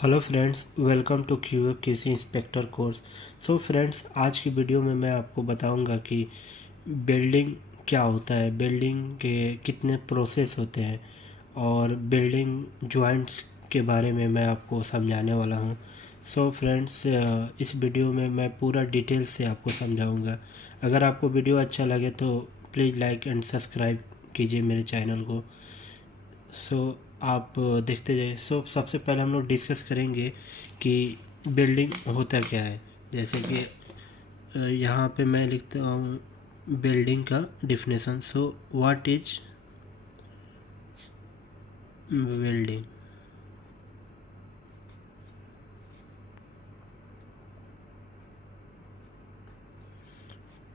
Hello friends, welcome to QA QC inspector course. So friends, आज की video में मैं आपको बताऊंगा कि बिल्डिंग क्या होता है, बिल्डिंग के कितने प्रोसेस होते हैं और बिल्डिंग जॉइंट्स के बारे में मैं आपको समझाने वाला हूं। सो फ्रेंड्स, इस वीडियो में मैं पूरा डिटेल से आपको समझाऊंगा। अगर आपको वीडियो अच्छा लगे तो प्लीज़ लाइक एंड सब्सक्राइब कीजिए मेरे चैनल को। सो आप देखते जाइए। सो सबसे पहले हम लोग डिस्कस करेंगे कि बिल्डिंग होता क्या है। जैसे कि यहाँ पे मैं लिखता हूँ बिल्डिंग का definition. So what is building.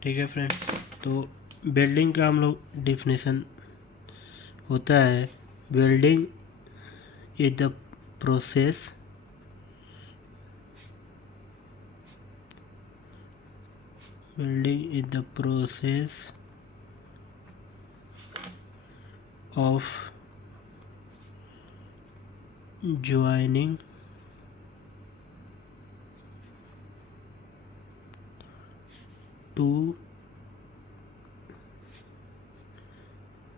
ठीक है फ्रेंड, तो बिल्डिंग का हम लोग डिफिनेशन होता है, building is the process building is the process of joining two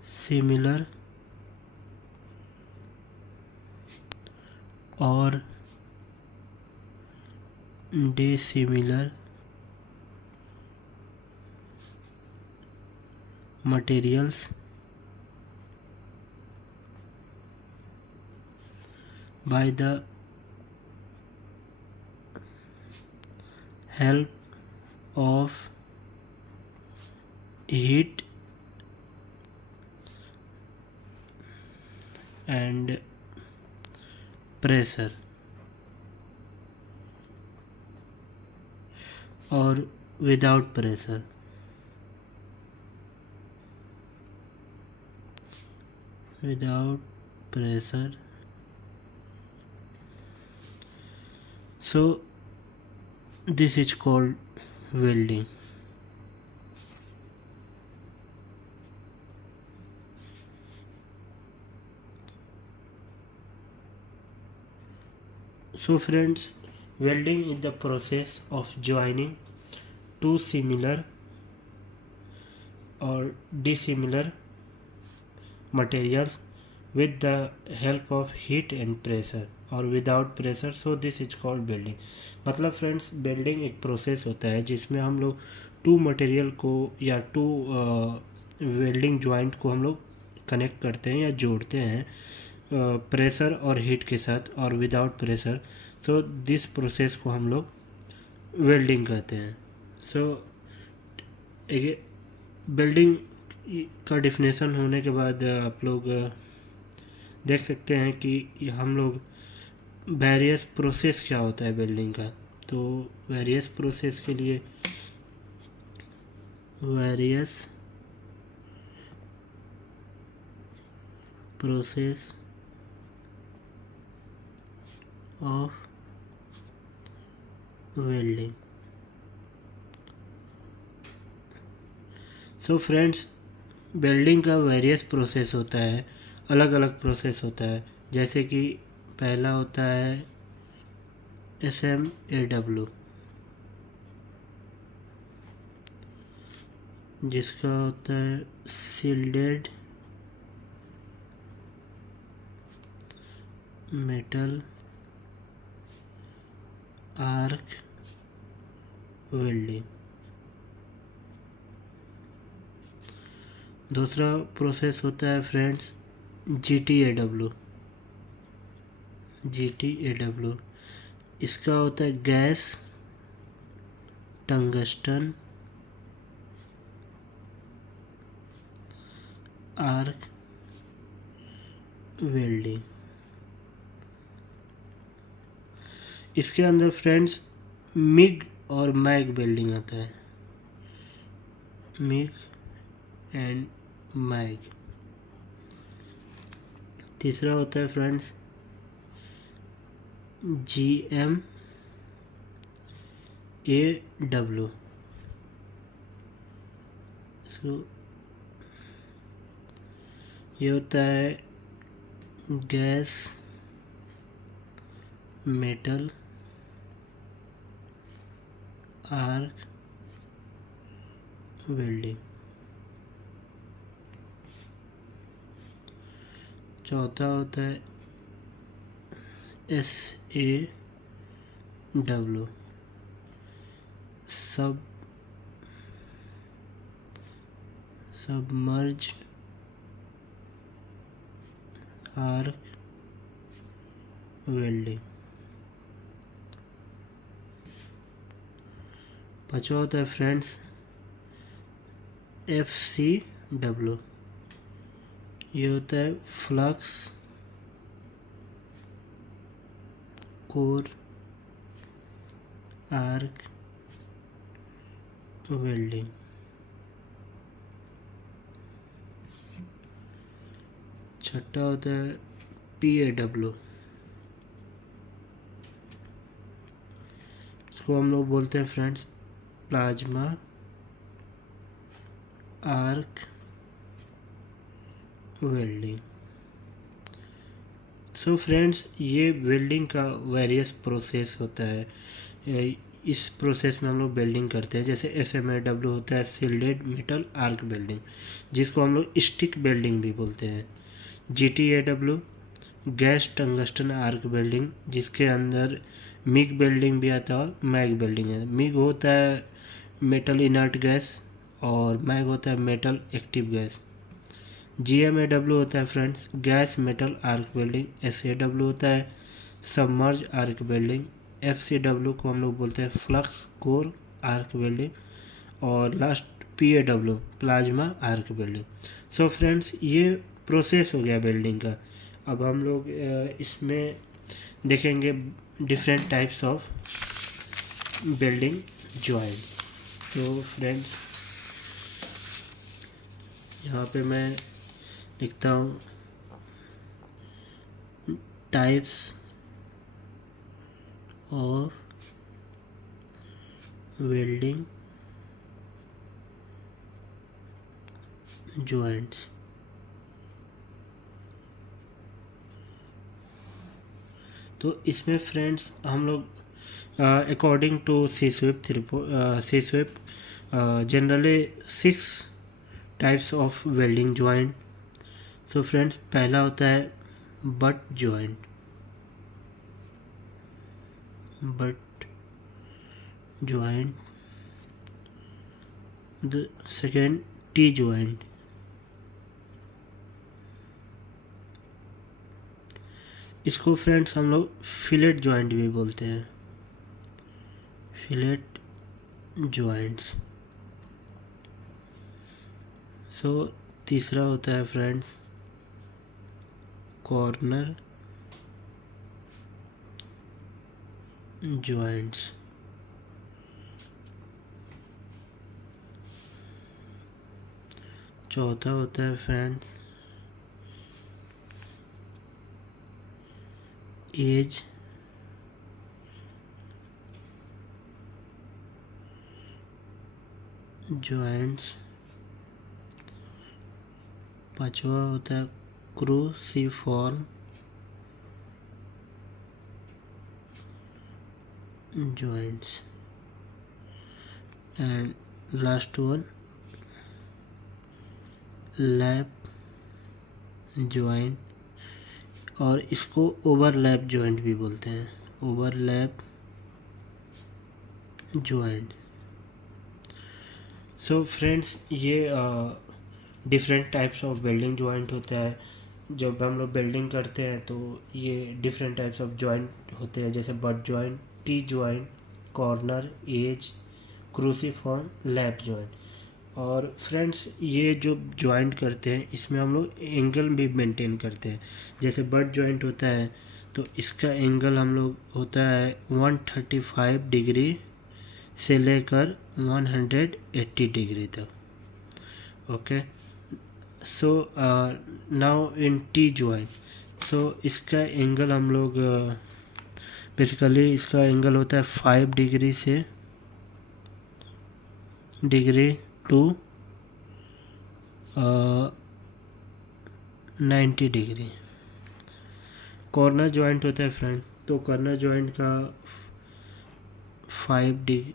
similar or dissimilar materials by the help of heat and pressure or without pressure। Without pressure, so this is called welding। So friends, welding is the process of joining two similar or dissimilar materials with the help of heat and pressure और without pressure. So this is called building. मतलब friends, building एक process होता है जिसमें हम लोग to material को या टू वेल्डिंग जॉइंट को हम लोग कनेक्ट करते हैं या जोड़ते हैं प्रेशर और हीट के साथ और without pressure. So this process को हम लोग वेल्डिंग कहते हैं। सो बिल्डिंग का डिफिनेशन होने के बाद आप लोग देख सकते हैं कि हम लोग वेरियस प्रोसेस क्या होता है बिल्डिंग का। तो वेरियस प्रोसेस के लिए various process of welding. So friends, welding का वेरियस प्रोसेस होता है, अलग अलग प्रोसेस होता है। जैसे कि पहला होता है SMAW, जिसका होता है सील्डेड मेटल आर्क वेल्डिंग। दूसरा प्रोसेस होता है फ्रेंड्स GTAW। इसका होता है गैस टंगस्टन आर्क वेल्डिंग। इसके अंदर फ्रेंड्स मिग और मैग वेल्डिंग आता है, मिग एंड मैग। तीसरा होता है फ्रेंड्स GMAW। सो ये होता है गैस मेटल आर्क वेल्डिंग। चौथा होता है SAW, सबमर्ज्ड आर्क वेल्डिंग। पांचवा होता है फ्रेंड्स FCW, ये होता है फ्लक्स कोर आर्क वेल्डिंग। छठा होता है PAW, इसको हम लोग बोलते हैं फ्रेंड्स प्लाज्मा आर्क वेल्डिंग। सो फ्रेंड्स, ये वेल्डिंग का वेरियस प्रोसेस होता है। इस प्रोसेस में हम लोग वेल्डिंग करते हैं। जैसे SMAW होता है शिल्डेड मेटल आर्क वेल्डिंग, जिसको हम लोग स्टिक वेल्डिंग भी बोलते हैं। GTAW gas tungsten arc welding, जिसके अंदर मिग वेल्डिंग भी आता है, मैग वेल्डिंग है। मिग होता है मेटल इनर्ट गैस और मैग होता है मेटल एक्टिव गैस। GMAW होता है friends gas metal arc welding. SAW होता है सबमर्ज आर्क वेल्डिंग। FCW को हम लोग बोलते हैं फ्लक्स कोर आर्क वेल्डिंग। और last PAW plasma arc welding. सो फ्रेंड्स, ये प्रोसेस हो गया वेल्डिंग का। अब हम लोग इसमें देखेंगे different types of welding joint. तो फ्रेंड्स, यहाँ पे मैं लिखता हूँ टाइप्स ऑफ वेल्डिंग जॉइंट्स। तो इसमें फ्रेंड्स हम लोग according to C-SWIP generally 6 types of welding joint. So friends, पहला होता है butt joint, the second T joint, इसको फ्रेंड्स हम लोग फिलेट जॉइंट भी बोलते हैं, फिलेट जॉइंट्स। सो तीसरा होता है फ्रेंड्स कॉर्नर जॉइंट्स। चौथा होता है फ्रेंड्स एज जॉइंट्स। पांचवा होता है cruciform joints. And last one lap joint, और इसको ओवरलैप जॉइंट भी बोलते हैं, ओवरलैप जॉइंट। सो फ्रेंड्स, ये different types of welding joint होता है। जब हम लोग वेल्डिंग करते हैं तो ये डिफरेंट टाइप्स ऑफ जॉइंट होते हैं, जैसे butt joint, T joint, corner, edge, cruciform, lap joint. और फ्रेंड्स, ये जो जॉइंट करते हैं इसमें हम लोग एंगल भी मेंटेन करते हैं। जैसे बट जॉइंट होता है तो इसका एंगल हम लोग होता है 135 डिग्री से लेकर 180 डिग्री तक। Okay, so now in T joint, सो इसका एंगल हम लोग बेसिकली इसका एंगल होता है 5 डिग्री से degree to 90 degree. Corner joint होता है फ्रेंड तो कॉर्नर जॉइंट का 5 डिग्री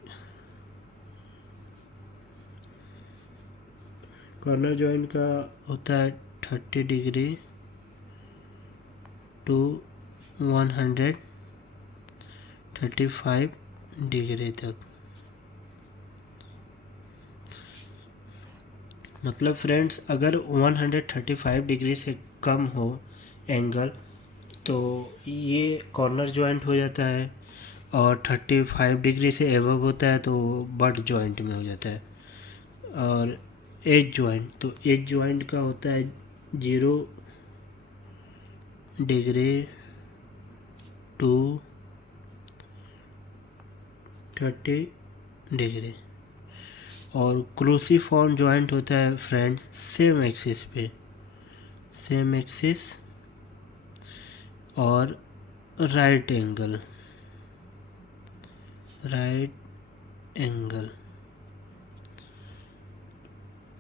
कॉर्नर जॉइंट का होता है 30 डिग्री टू 135 डिग्री तक। मतलब फ्रेंड्स, अगर 135 डिग्री से कम हो एंगल तो ये कॉर्नर जॉइंट हो जाता है, और 35 डिग्री से एबव होता है तो बट जॉइंट में हो जाता है। और एज जॉइंट, तो एज जॉइंट का होता है 0 डिग्री टू 30 डिग्री। और क्रूसीफॉर्म जॉइंट होता है फ्रेंड्स सेम एक्सिस पे, सेम एक्सिस और राइट एंगल।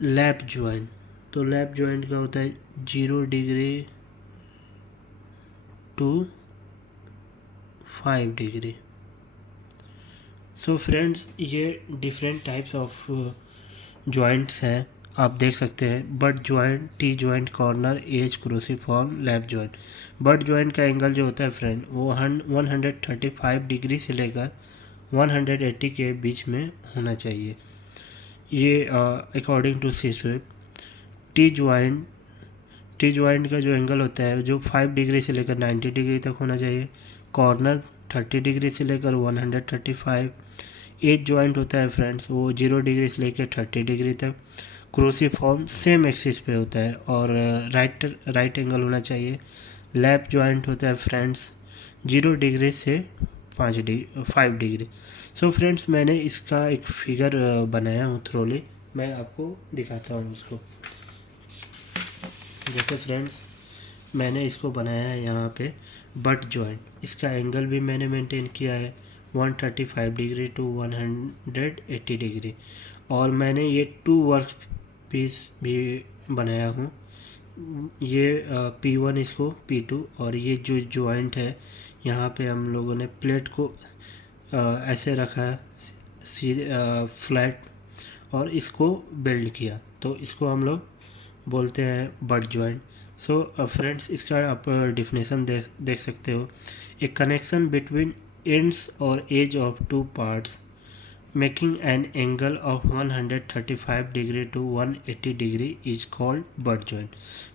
लैप जॉइंट, तो लैप जॉइंट का होता है 0 degree to 5 degree. So friends, ये डिफरेंट टाइप्स ऑफ जॉइंट्स हैं, आप देख सकते हैं। Butt joint, T joint, corner, edge, cruciform, lap joint. Butt joint का एंगल जो होता है फ्रेंड वो 135 डिग्री से लेकर 180 के बीच में होना चाहिए, ये अकॉर्डिंग टू सी स्वेप। टी जॉइंट का जो एंगल होता है जो 5 डिग्री से लेकर 90 डिग्री तक होना चाहिए। कॉर्नर 30 डिग्री से लेकर 135। एज जॉइंट होता है फ्रेंड्स वो 0 डिग्री से लेकर 30 डिग्री तक। क्रूसीफॉर्म सेम एक्सिस पे होता है और राइट एंगल होना चाहिए। लैप जॉइंट होता है फ्रेंड्स 0 डिग्री से 5 डिग्री। सो फ्रेंड्स, मैंने इसका एक फिगर बनाया हूँ थ्रोली, मैं आपको दिखाता हूँ उसको। जैसे फ्रेंड्स, मैंने इसको बनाया है यहाँ पे बट जॉइंट, इसका एंगल भी मैंने मेंटेन किया है 135 डिग्री टू 180 डिग्री। और मैंने ये 2 वर्क पीस भी बनाया हूँ, ये P1 इसको P2, और ये जो जॉइंट है यहाँ पे हम लोगों ने प्लेट को ऐसे रखा सीधे फ्लैट और इसको बेल्ड किया, तो इसको हम लोग बोलते हैं बट जॉइंट। सो फ्रेंड्स, इसका आप डिफिनेशन देख सकते हो। ए कनेक्शन बिटवीन एंड्स और edge of 2 parts making an angle of 135 degree to 180 degree is called butt joint.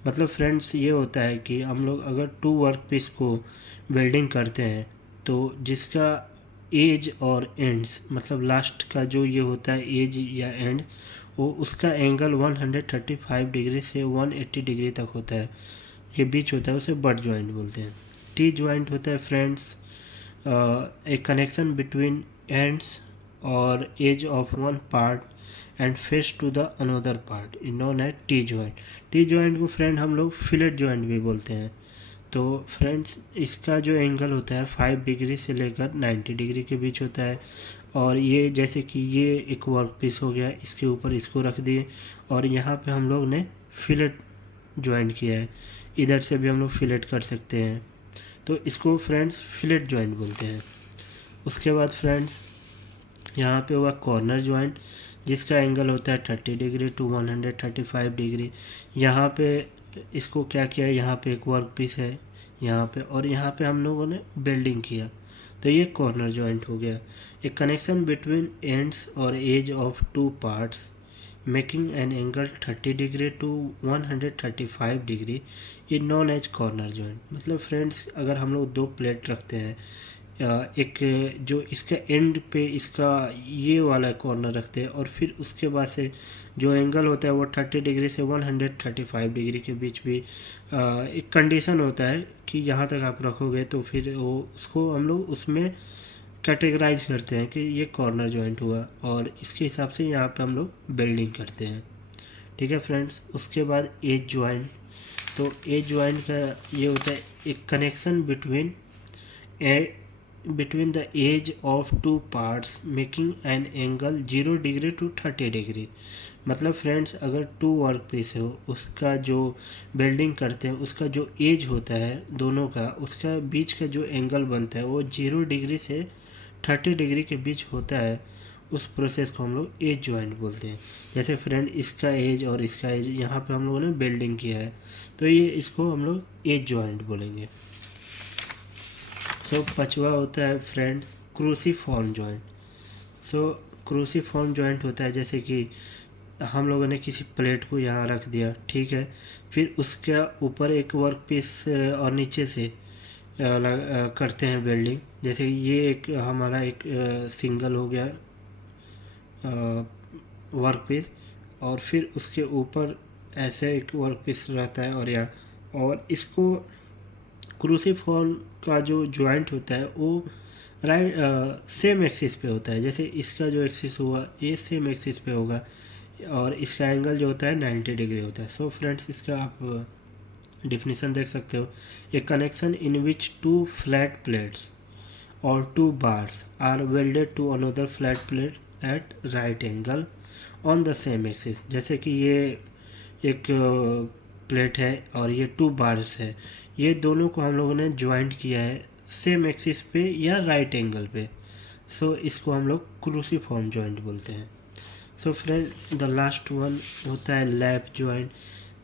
मतलब फ्रेंड्स, ये होता है कि हम लोग अगर 2 वर्क पीस को वेल्डिंग करते हैं तो जिसका एज और एंड्स, मतलब लास्ट का जो ये होता है एज या एंड, वो उसका एंगल 135 डिग्री से 180 डिग्री तक होता है, के बीच होता है, उसे बट जॉइंट बोलते हैं। टी जॉइंट होता है friends a connection between ends और edge of one part and face to the another part in known as T joint. T joint को फ्रेंड हम लोग फिलेट जॉइंट भी बोलते हैं। तो फ्रेंड्स, इसका जो एंगल होता है 5 डिग्री से लेकर 90 डिग्री के बीच होता है। और ये जैसे कि ये एक वर्क पीस हो गया, इसके ऊपर इसको रख दिए और यहाँ पे हम लोग ने फिलेट जॉइंट किया है, इधर से भी हम लोग फिलेट कर सकते हैं, तो इसको फ्रेंड्स फिलेट जॉइंट बोलते हैं। उसके बाद फ्रेंड्स, यहाँ पे हुआ कॉर्नर जॉइंट जिसका एंगल होता है 30 डिग्री टू 135 डिग्री। यहाँ पे इसको क्या किया है, यहाँ पे एक वर्क पीस है यहाँ पे, और यहाँ पे हम लोगों ने बेल्डिंग किया, तो ये कॉर्नर जॉइंट हो गया। ए कनेक्शन बिटवीन एंड्स और edge of 2 parts making an angle 30 degree to 135 degree is known as corner joint. मतलब फ्रेंड्स, अगर हम लोग 2 प्लेट रखते हैं, एक जो इसका एंड पे इसका ये वाला कॉर्नर रखते हैं और फिर उसके बाद से जो एंगल होता है वो 30 डिग्री से 135 डिग्री के बीच भी एक कंडीशन होता है कि यहाँ तक आप रखोगे, तो फिर वो उसको हम लोग उसमें कैटेगराइज करते हैं कि ये कॉर्नर जॉइंट हुआ, और इसके हिसाब से यहाँ पे हम लोग बेल्डिंग करते हैं। ठीक है फ्रेंड्स। उसके बाद एज जॉइंट, तो एज जॉइंट का ये होता है एक connection between between the edge of two parts making an angle 0 degree to 30 degree. मतलब फ्रेंड्स अगर टू वर्क पीस हो उसका जो वेल्डिंग करते हैं उसका जो एज होता है दोनों का, उसका बीच का जो एंगल बनता है वो 0 डिग्री से 30 डिग्री के बीच होता है। उस प्रोसेस को हम लोग एज जॉइंट बोलते हैं। जैसे फ्रेंड इसका एज और इसका एज यहाँ पे हम लोगों ने वेल्डिंग किया है तो ये इसको हम लोग एज जॉइंट बोलेंगे। सो पांचवा होता है फ्रेंड क्रूसीफॉर्म जॉइंट। सो क्रूसीफॉर्म जॉइंट होता है जैसे कि हम लोगों ने किसी प्लेट को यहाँ रख दिया, ठीक है, फिर उसके ऊपर एक वर्क पीस और नीचे से करते हैं वेल्डिंग। जैसे ये एक हमारा एक सिंगल हो गया वर्क पीस, और फिर उसके ऊपर ऐसे एक वर्क पीस रहता है और यहाँ, और इसको क्रूसीफॉर्म का जो जॉइंट होता है वो राइट सेम एक्सिस पे होता है। जैसे इसका जो एक्सिस हुआ ये सेम एक्सिस पे होगा और इसका एंगल जो होता है 90 डिग्री होता है। सो फ्रेंड्स इसका आप डिफिनीसन देख सकते हो, a connection in which two flat plates और two bars are welded to another flat plate at right angle on the same axis. जैसे कि ये एक प्लेट है और ये टू बार्स है, ये दोनों को हम लोगों ने ज्वाइंट किया है सेम एक्सिस पे या राइट एंगल पे। सो इसको हम लोग क्रूसीफॉर्म जॉइंट बोलते हैं। So friend the last one होता है लैप जॉइंट।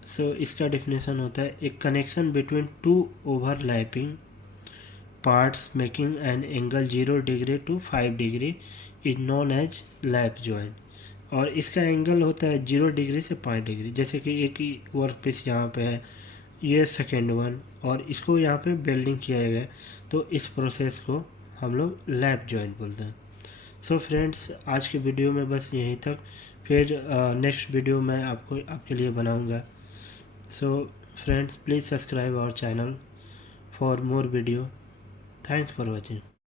सो इसका डेफिनेशन होता है एक connection between two overlapping parts making an angle 0 degree to 5 degree is known as lap joint. और इसका एंगल होता है 0 डिग्री से 5 डिग्री। जैसे कि एक ही वर्क पीस यहाँ पे है, ये सेकेंड वन, और इसको यहाँ पे वेल्डिंग किया गया है, तो इस प्रोसेस को हम लोग लैप जॉइंट बोलते हैं। सो फ्रेंड्स आज के वीडियो में बस यहीं तक, फिर नेक्स्ट वीडियो मैं आपके लिए बनाऊंगा। So friends please subscribe our channel for more video. Thanks for watching.